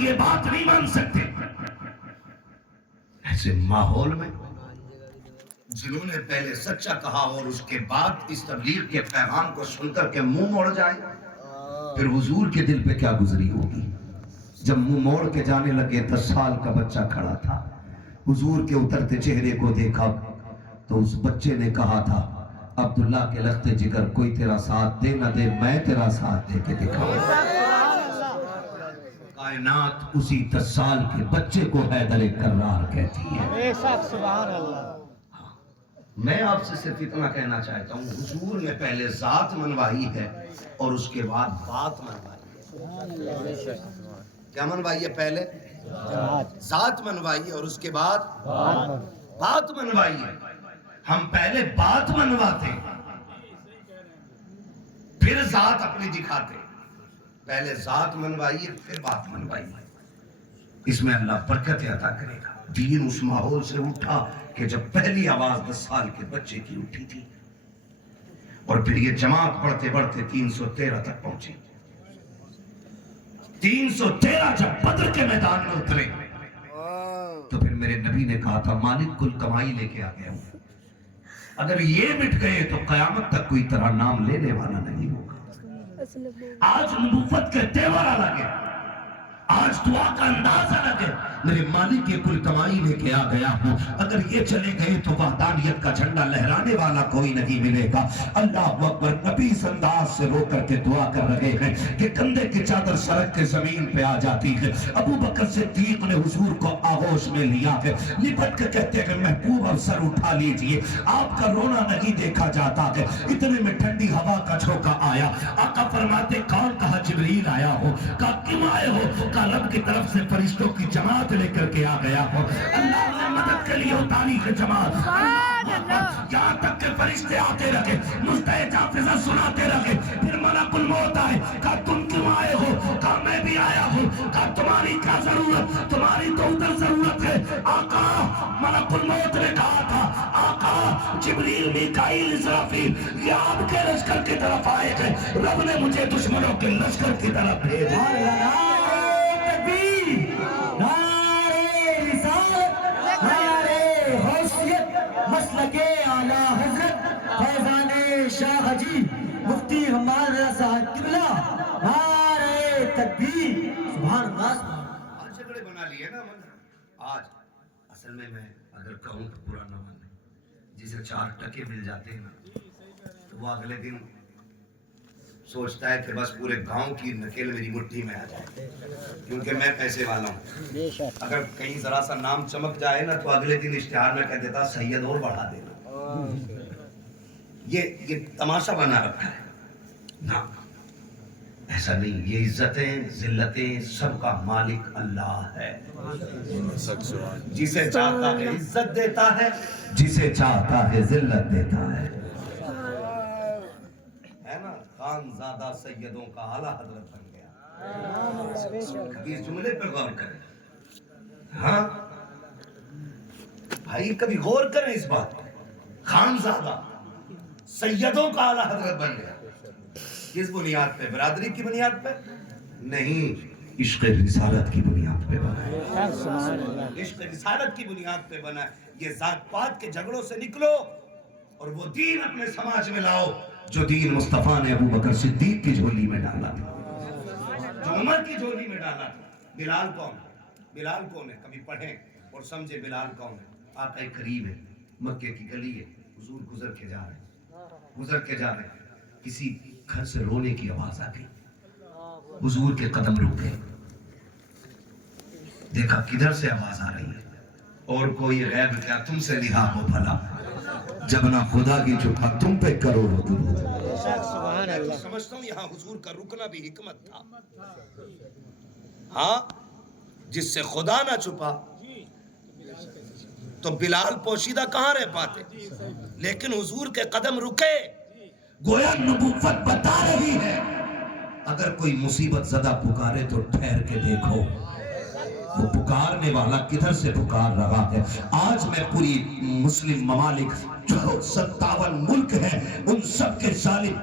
یہ بات نہیں مان سکتے۔ ایسے ماحول میں جنہوں نے پہلے سچا کہا اور اس کے بعد اس تبلیغ کے پیغام کو سن کر کے منہ موڑ جائے، پھر حضور کے دل پہ کیا گزری ہوگی؟ جب منہ موڑ کے جانے لگے، 10 سال کا بچہ کھڑا تھا، حضور کے اترتے چہرے کو دیکھا تو اس بچے نے کہا تھا، عبداللہ کے لخت جگر کوئی تیرا ساتھ دے نہ دے، میں تیرا ساتھ دے کے دکھاؤں۔ کائنات اسی 10 سال کے بچے کو حیدر کرار کہتی ہے۔ بے شک، سبحان اللہ۔ میں آپ سے صرف اتنا کہنا چاہتا ہوں، حضور نے پہلے ذات منوائی ہے اور اس کے بعد بات منوائی ہے۔ کیا منوائی ہے؟ پہلے ذات منوائی ہے اور اس کے بعد بات منوائی ہے۔ ہم پہلے بات منواتے پھر ذات اپنی دکھاتے، پہلے ذات منوائی ہے پھر بات منوائی ہے۔ اس میں اللہ برکت عطا کرے گا۔ دین اس ماحول سے اٹھا کہ جب پہلی آواز 10 سال کے بچے کی اٹھی تھی، اور پھر یہ جماعت بڑھتے بڑھتے 313 تک پہنچی۔ 313 جب بدر کے میدان میں اترے تو پھر میرے نبی نے کہا تھا، مالک کل کمائی لے کے آ گیا ہوں، اگر یہ مٹ گئے تو قیامت تک کوئی طرح نام لینے والا نہیں ہوگا۔ آج نبوت کے تیور الگ ہے، آج دعا کا انداز الگ ہے۔ میرے مالک کے کل کمائی لے کے آ گیا ہوں، اگر یہ چلے گئے تو وحدانیت کا جھنڈا لہرانے والا کوئی نہیں ملے گا۔ اللہ اکبر۔ نبی اس انداز سے رو کر کے دعا کر رہے ہیں کہ کندھے کی چادر سڑک کے زمین پہ آ جاتی ہے۔ ابو بکر صدیق نے حضور کو آغوش میں لیا ہے، لپٹ کے کہتے ہیں محبوب اب سر اٹھا لیجئے، آپ کا رونا نہیں دیکھا جاتا ہے۔ اتنے میں ٹھنڈی ہوا کا جھونکا آیا، آقا فرماتے کون؟ کہا جبریل آیا ہو۔ کہا کیوں آئے ہو؟ کہا رب کی طرف سے فرشتوں کی جماعت لے کر کے آ گیا ہو۔ اللہ نے مدد کے لیے اتاری ہے جماعت، یہاں تک کہ فرشتے آتے رہے، نسخہ جافظہ سناتے رہے۔ پھر ملک الموت آئے، کہا تم کیوں آئے ہو؟ کہا میں بھی آیا ہوں۔ کہا تمہاری کیا ضرورت؟ تمہاری تو ادھر ضرورت ہے۔ آقا ملک الموت نے کہا تھا، آقا جبریل میکائیل اسرافیل یہ آپ کے لشکر کی طرف آئے ہیں، رب نے مجھے دشمنوں کے لشکر کی طرف بھیجا۔ مسلکے اعلیٰ حضرت فیضان شاہ حجی مفتی حماد رضا صاحب قبلہ، نعرہ تکبیر، سبحان اللہ۔ آج جھگڑے بنا لیے نا آج اصل میں اگر کہوں تو برا نہ مانے، جسے 4 ٹکے مل جاتے ہیں نا تو وہ اگلے دن سوچتا ہے کہ بس پورے گاؤں کی نکیل میری مٹھی میں آ جائے، کیونکہ میں پیسے والا ہوں۔ اگر کہیں ذرا سا نام چمک جائے نا تو اگلے دن اشتہار میں کہہ دیتا سید اور بڑھا دینا۔ یہ تماشا بنا رکھا ہے نا، ایسا نہیں۔ یہ عزتیں ذلتیں سب کا مالک اللہ ہے، جسے چاہتا ہے عزت دیتا ہے، جسے چاہتا ہے ذلت دیتا ہے نا۔ خان زادہ سیدوں کا اعلیٰ حضرت بن گیا۔ کبھی اس جملے پر غور کریں، ہاں بھائی کبھی غور کریں اس بات پر۔ خان زادہ سیدوں کا اعلیٰ حضرت بن گیا، کس بنیاد پہ؟ برادری کی بنیاد پہ نہیں، عشق رسالت کی بنیاد پہ بنا ہے۔ عشق رسالت کی بنیاد پہ بنا ہے۔ یہ ذات پات کے جھگڑوں سے نکلو اور وہ دین اپنے سماج میں لاؤ جو دین مصطفیٰ نے ابو بکر صدیق کی جھولی میں ڈالا تھا، جو عمر کی جھولی میں ڈالا تھا۔ بلال کون ہے؟ بلال کون ہے؟ کبھی پڑھیں اور سمجھے بلال کون ہے۔ آقا کریم ہے، مکے کی گلی ہے، حضور گزر کے جا رہے ہیں، کسی گھر سے رونے کی آواز آ گئی، حضور کے قدم رکے، دیکھا کدھر سے آواز آ رہی ہے، اور کوئی غیب کیا تم سے لہا ہو بھلا، جب نہ خدا کی چھپا تم پہ کروڑوں درود۔ سبحان اللہ۔ سمجھتا ہوں یہاں حضور کا رکنا بھی حکمت تھا، ہاں جس سے خدا نہ چھپا تو بلال پوشیدہ کہاں رہ پاتے، لیکن حضور کے قدم رکے، گویا نبوت بتا رہی ہے اگر کوئی مصیبت زدہ پکارے تو ٹھہر کے دیکھو وہ پکارنے والا کدھر سے پکار رہا ہے۔ آج میں پوری مسلم ممالک جو 57 ملک ہیں ان سب کے ظالم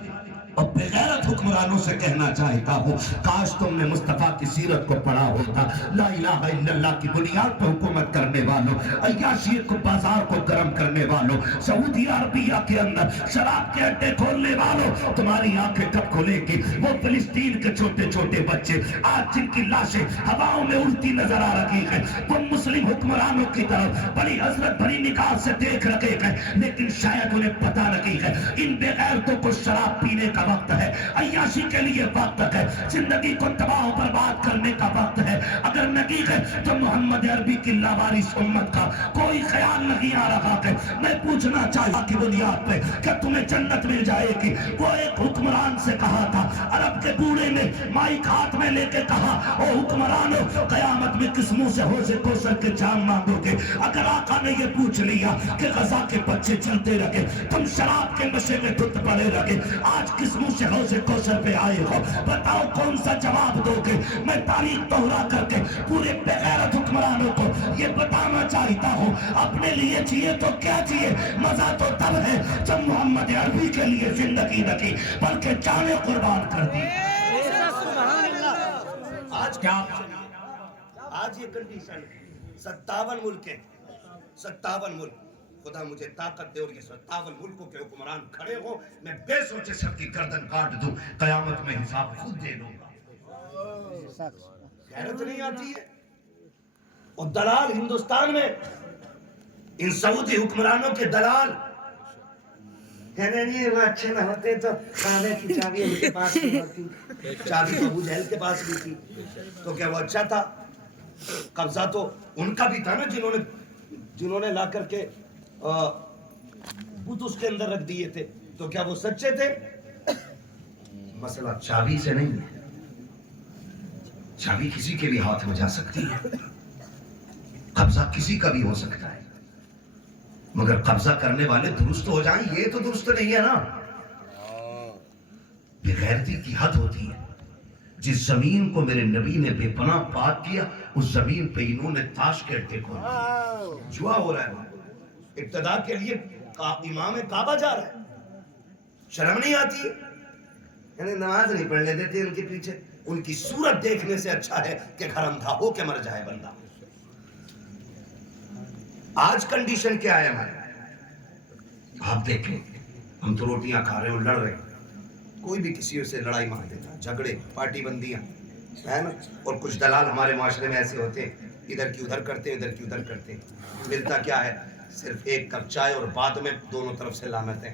اور بغیرت حکمرانوں سے کہنا چاہتا ہوں کاش تم نے مصطفیٰ کی سیرت کو پڑھا ہوتا. لا الہ الا اللہ کی بنیاد پر حکومت کرنے والوں, عیاشی کو بازار کو گرم کرنے والوں, سعودی عربیہ کے اندر شراب کے اڈے کھولنے والوں, تمہاری آنکھیں کب کھلے گی؟ وہ فلسطین کے چھوٹے چھوٹے بچے آج جن کی لاشیں ہواؤں میں اڑتی نظر آ رہی ہیں, وہ مسلم حکمرانوں کی طرف بڑی حضرت بڑی نگاہ سے دیکھ رہے ہیں, لیکن شاید انہیں پتہ نہیں ہے ان بے غیرتوں کو شراب پینے کا وقت ہے, عیاشی کے لیے وقت ہے, زندگی کو تباہ و برباد کرنے کا وقت ہے. اگر نہیں ہے تو محمد عربی کی لاوارث امت کا کوئی خیال نہیں آ رہا ہے. میں پوچھنا چاہتا کی بنیاد پہ کہ تمہیں جنت مل جائے گی. وہ ایک حکمران سے کہا تھا, عرب کے بوڑھے نے مائک ہاتھ میں لے کے کہا, او حکمرانو قیامت میں کس منہ سے حوض کوثر کے جام مانگو گے؟ اگر آقا نے یہ پوچھ لیا کہ غزہ کے بچے چلتے رہے, تم شراب کے نشے میں دھت پڑے رہے, آج کس منہ سے حوض کوثر پہ آئے ہو؟ بتاؤ کون سا جواب دو گے؟ میں تاریخ دوہرا کر کے پورے بے غیرت حکمرانوں کو یہ بتانا چاہتا ہوں, اپنے لیے چاہیے تو کیا چاہیے؟ مزہ تو تب ہے جب محمد عربی کے لیے زندگی رکھی بلکہ جانیں قربان کر دی. آج کیا آج یہ کنڈیشن 57 ملک ہیں, 57 ملک. خدا مجھے طاقت دے اور یہ 57 ملکوں کے حکمران کھڑے ہو, میں بے سوچے سب کی گردن کاٹ دوں, قیامت میں حساب خود دے لوں گا. غیرت نہیں آتی ہے. اور دلال ہندوستان میں ان سعودی حکمرانوں کے دلال کہنے نہیں وہ اچھے نہ ہوتے تو کھانے کی چابی ان کے پاس بھی ہوتی, چابی تو ابو جہل کے پاس بھی تھی, تو کیا وہ اچھا تھا؟ قبضہ تو ان کا بھی تھا نا جنہوں نے لا کر کے بت اس کے اندر رکھ دیے تھے, تو کیا وہ سچے تھے؟ مسئلہ چابی سے نہیں ہے, چابی کسی کے بھی ہاتھ میں جا سکتی ہے, قبضہ کسی کا بھی ہو سکتا ہے, مگر قبضہ کرنے والے درست ہو جائیں یہ تو درست نہیں ہے نا. بے غیرتی کی حد ہوتی ہے. جس زمین کو میرے نبی نے بے پناہ پاک کیا اس زمین پہ انہوں نے تاش کے اڈے کھولے. جوا ہو رہا ہے, ابتدا کے لیے امام کعبہ جا رہا ہے, شرم نہیں آتی؟ یعنی نماز نہیں پڑھنے دیتے ان کے پیچھے. ان کی صورت دیکھنے سے اچھا ہے کہ گھر اندھا ہو کے مر جائے بندہ. آج کنڈیشن کیا ہے ہمارے؟ آپ دیکھیں, ہم تو روٹیاں کھا رہے ہیں اور لڑ رہے ہیں. کوئی بھی کسی سے لڑائی مار دیتا, جھگڑے, پارٹی بندیاں ہے نا. اور کچھ دلال ہمارے معاشرے میں ایسے ہوتے ہیں, ادھر کی ادھر کرتے ہیں, ادھر کی ادھر کرتے ہیں. ملتا کیا ہے؟ صرف ایک کپ چائے اور بعد میں دونوں طرف سے لعنتیں.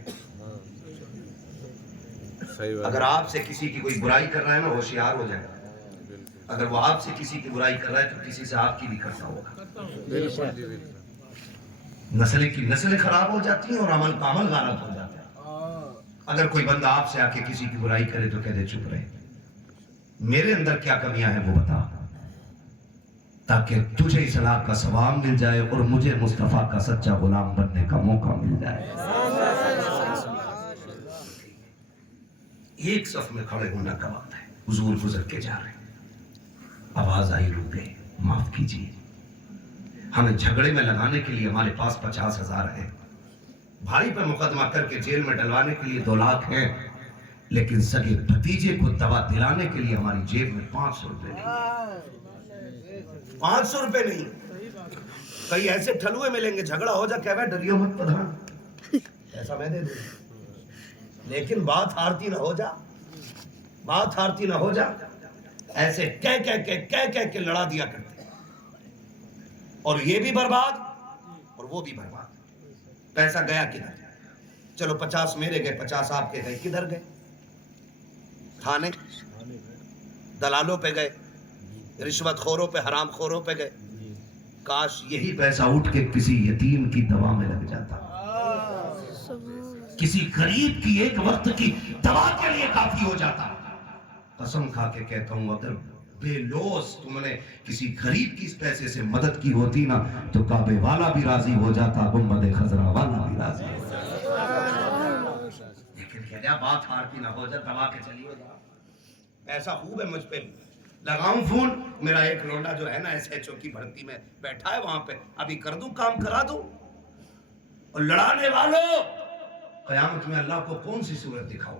اگر آپ سے کسی کی کوئی برائی کر رہا ہے نا, ہوشیار ہو جائے. اگر وہ آپ سے کسی کی برائی کر رہا ہے تو کسی سے آپ کی بھی کرتا ہوگا. نسلیں کی نسلیں خراب ہو جاتی ہیں اور عمل کا عمل غارت ہو جاتا ہے. اگر کوئی بندہ آپ سے آ کے کسی کی برائی کرے تو کہہ دے چپ رہے, میرے اندر کیا کمیاں ہیں وہ بتا, تاکہ تجھے اصلاح کا ثواب مل جائے اور مجھے مصطفیٰ کا سچا غلام بننے کا موقع مل جائے. ایک صف میں کھڑے ہونا کا وقت ہے. حضور گزر کے جا رہے ہیں, آواز آئی رک گئے, معاف کیجیے, ہمیں جھگڑے میں لگانے کے لیے ہمارے پاس 50,000 ہیں, بھائی پہ مقدمہ کر کے جیل میں ڈلوانے کے لیے 2 لاکھ ہیں, لیکن سگے بھتیجے کو دوا دلانے کے لیے ہماری جیب میں 500 روپے نہیں. 500 روپے نہیں. کئی ایسے ٹھلوے ملیں گے, جھگڑا ہو جا, کہہ ڈریو مت پدھان, ایسا میں دے دوں, لیکن بات ہارتی نہ ہو جا, بات ہارتی نہ ہو جا. ایسے کہہ کے لڑا دیا کرتے, اور یہ بھی برباد اور وہ بھی برباد. پیسہ گیا کدھر؟ چلو 50 میرے گئے, 50 آپ کے گئے, کدھر گئے؟ تھانے, دلالوں پہ گئے, رشوت خوروں پہ, حرام خوروں پہ گئے. کاش یہی پیسہ اٹھ کے کسی یتیم کی دوا میں لگ جاتا, کسی غریب کی ایک وقت کی دوا کے لیے کافی ہو جاتا. قسم کھا کے کہتا ہوں, اگر بے لوس تم نے کسی غریب کی اس پیسے سے مدد کی ہوتی نا تو کعبے والا بھی راضی ہو جاتا, گنبد خضرا والا بھی راضی ہو جاتا. لیکن کہہ بات ہارتی نہ ہو جا, دبا کے چلی ہو جا. ایسا خوب ہے مجھ پہ, لگاؤں فون, میرا ایک لونڈا جو ہے نا SHO کی بھرتی میں بیٹھا ہے وہاں پہ, ابھی کر دوں, کام کرا دوں. اور لڑانے والوں, قیامت میں اللہ کو کون سی صورت دکھاؤ؟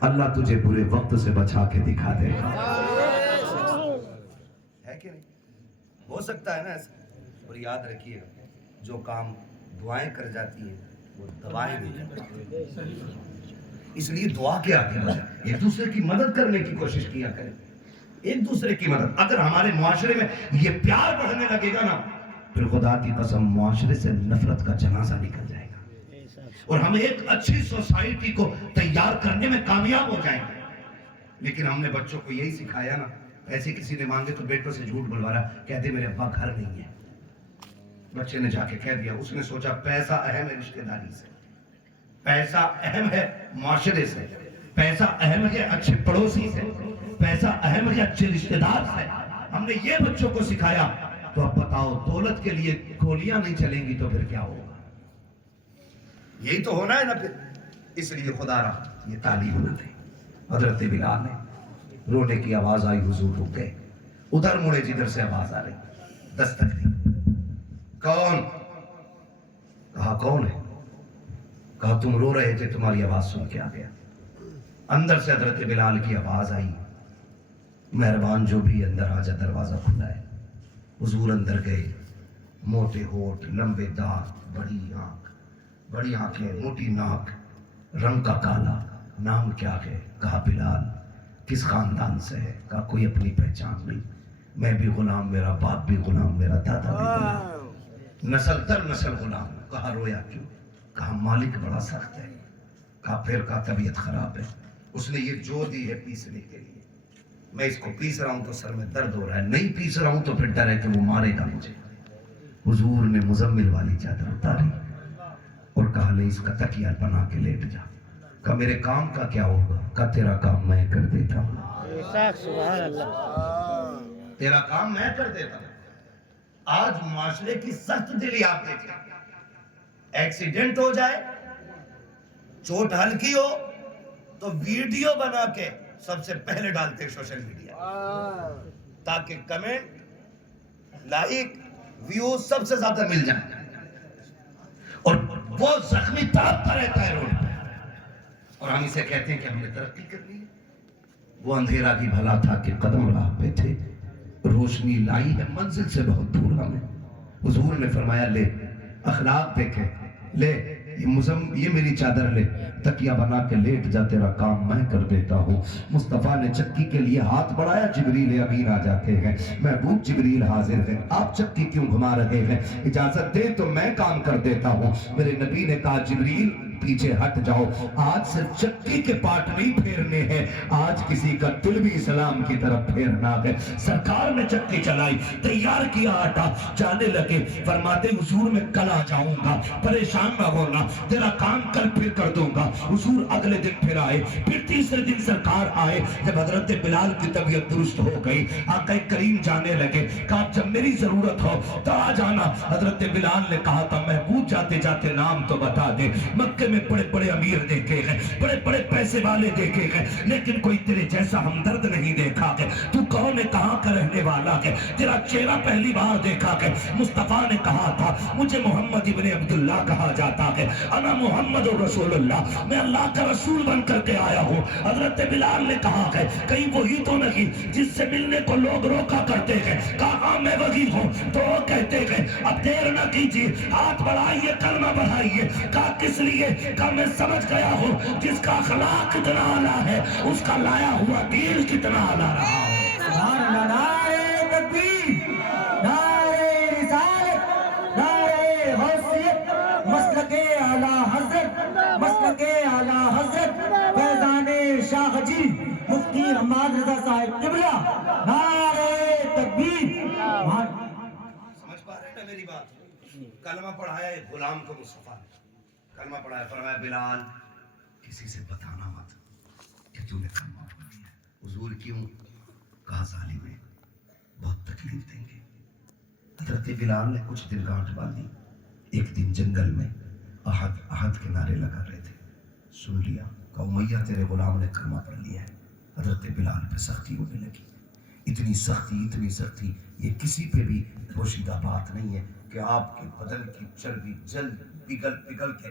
اللہ تجھے برے وقت سے بچا کے دکھا دے گا. ہے کہ نہیں؟ ہو سکتا ہے نا ایسا. اور یاد رکھیے گا, جو کام دعائیں کر جاتی ہیں وہ دوائیں نہیں کرتی. اس لیے دعا کے آگے بڑھیں, ایک دوسرے کی مدد کرنے کی کوشش کیا کریں. ایک دوسرے کی مدد. اگر ہمارے معاشرے میں یہ پیار بڑھنے لگے گا نا, پھر خدا کی قسم معاشرے سے نفرت کا جنازہ نکل جائے گا, اور ہم ایک اچھی سوسائٹی کو تیار کرنے میں کامیاب ہو جائیں گے. لیکن ہم نے بچوں کو یہی سکھایا نا, ایسے کسی نے مانگے تو بیٹوں سے جھوٹ بلوا رہا, کہتے میرے ابا گھر نہیں ہے. بچے نے جا کے کہہ دیا, اس نے سوچا پیسہ اہم ہے رشتہ داری سے, پیسہ اہم ہے معاشرے سے, پیسہ اہم ہے اچھے پڑوسی سے, پیسہ اہم ہے اچھے رشتہ دار سے. ہم نے یہ بچوں کو سکھایا. تو اب بتاؤ, دولت کے لیے گولیاں نہیں چلیں گی تو پھر کیا ہوگا؟ یہی تو ہونا ہے نا پھر. اس لیے خدا رہا یہ تعلیم نہ دے. حضرت بلال نے رونے کی آواز آئی, حضور رک گئے. ادھر مڑے جدھر سے آواز آ رہی, دستک دی. کون؟ کہا کون ہے؟ کہا تم رو رہے تھے, تمہاری آواز سن کے آ گیا. اندر سے حضرت بلال کی آواز آئی, مہربان جو بھی اندر آ جا, دروازہ کھلا ہے. حضور اندر گئے. موٹے ہوٹ, لمبے دانت, بڑی آنکھیں, موٹی ناک, رنگ کا کالا. نام کیا ہے؟ کہا بلال. کس خاندان سے ہے؟ کہا کوئی اپنی پہچان نہیں. میں بھی غلام, میرا باپ بھی غلام, میرا دادا بھی غلام, نسل در نسل غلام. کہا رویا کیوں؟ کہا مالک بڑا سخت ہے. کہا پھر؟ کہا طبیعت خراب ہے. اس نے یہ جو دی ہے پیسنے کے لیے, میں اس کو پیس رہا ہوں تو سر میں درد ہو رہا ہے, نہیں پیس رہا ہوں تو پھر ڈر ہے کہ وہ مارے گا مجھے. حضور نے مزمل والی چادر اتاری اور کہا نہیں, اس کا تکیہ بنا کے لیٹ جا. کہا میرے کام کا کیا ہوگا؟ کہا تیرا کام میں کر دیتا ہوں. سبحان اللہ. تیرا کام میں کر دیتا ہوں. آج معاشرے کی سخت دلی آپ دیکھیں, ایکسیڈنٹ ہو جائے, چوٹ ہلکی ہو تو ویڈیو بنا کے سب سے پہلے ڈالتے سوشل میڈیا, تاکہ کمنٹ, لائک, ویوز سب سے زیادہ مل جائیں. اور وہ زخمی تڑپتا رہتا ہے روڈ پہ, اور ہم اسے کہتے ہیں کہ ہم نے ترقی کر لی ہے. وہ اندھیرا بھی بھلا تھا کہ قدم راہ پہ تھے, روشنی لائی ہے منزل سے بہت دور ہمیں. حضور نے فرمایا لے اخلاق دیکھے, لے یہ میری چادر لے, تکیہ بنا کے لیٹ جا, تیرا کام میں کر دیتا ہوں. مصطفیٰ نے چکی کے لیے ہاتھ بڑھایا, جبریل امین آ جاتے ہیں. محبوب جبریل حاضر ہیں, آپ چکی کیوں گھما رہے ہیں؟ اجازت دے تو میں کام کر دیتا ہوں. میرے نبی نے کہا جبریل پیچھے ہٹ جاؤ, آج صرف چکی کے پاٹ نہیں پھیرنے ہیں, آج کسی کا دل بھی اسلام کی طرف پھیرنا ہے. سرکار نے چکی چلائی, تیار کیا آٹا, جانے لگے. فرماتے حضور میں کل آ جاؤں گا, پریشان نہ ہونا, تیرا کام کل پھر کر دوں گا. حضور اگلے دن پھر آئے, پھر تیسرے دن سرکار آئے. جب حضرت بلال کی طبیعت درست ہو گئی, آقا کریم جانے لگے. کہا جب میری ضرورت ہو تو آ جانا. حضرت بلال نے کہا تھا محبوب جاتے جاتے نام تو بتا دے. مکے میں بڑے بڑے امیر دیکھے ہیں, بڑے بڑے پیسے والے دیکھے ہیں, لیکن کوئی تیرے جیسا ہمدرد نہیں دیکھا ہے. تو کون ہے, کہاں کا رہنے والا ہے, تیرا چہرہ پہلی بار دیکھا ہے. مصطفیٰ نے کہا تھا مجھے محمد ابن عبداللہ کہا جاتا ہے, انا محمد رسول اللہ, میں اللہ کا رسول بن کر کے آیا ہوں. حضرت بلال نے کہا ہے کہیں وہی تو نہیں جس سے ملنے کو لوگ روکا کرتے ہیں؟ کہا میں وہی ہوں. تو وہ کہتے ہیں اب دیر نہ کیجیے, ہاتھ بڑھائیے, کلمہ بڑھائیے. کہا کس لیے؟ کہا میں سمجھ گیا ہوں جس کا اخلاق کتنا اعلیٰ ہے اس کا لایا ہوا دین کتنا اعلیٰ رہا ہے. سبحان اللہ. نعرہ تکبیر, نعرہ رسالت, نعرہ حیثیت, مسلک اعلیٰ حضرت, مسلک اعلیٰ حضرت فیضان شاہ حجی مفتی حماد رضا صاحب قبلہ. نعرہ تکبیر. سمجھ پا رہے ہیں نا میری بات؟ کلمہ پڑھایا ایک غلام کو مصطفیٰ نے, کلمہ پڑھایا. فرمایا بلال کسی سے بتانا مت کہ تو نے کلمہ پڑھ لیا. حضور کیوں؟ کہا ظالم ہے, بہت تکلیف دیں گے. حضرت بلال نے کچھ دن گانٹھ باندھی. ایک دن جنگل میں احد کے نعرے لگا رہے تھے, سن لیا. کہا امیہ تیرے غلام نے کلمہ پڑھ لیا ہے. حضرت بلال پہ سختی ہونے لگی. اتنی سختی, یہ کسی پہ بھی پوشیدہ بات نہیں ہے کہ آپ کے بدن کی چربی جلد پگھل کے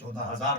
14,000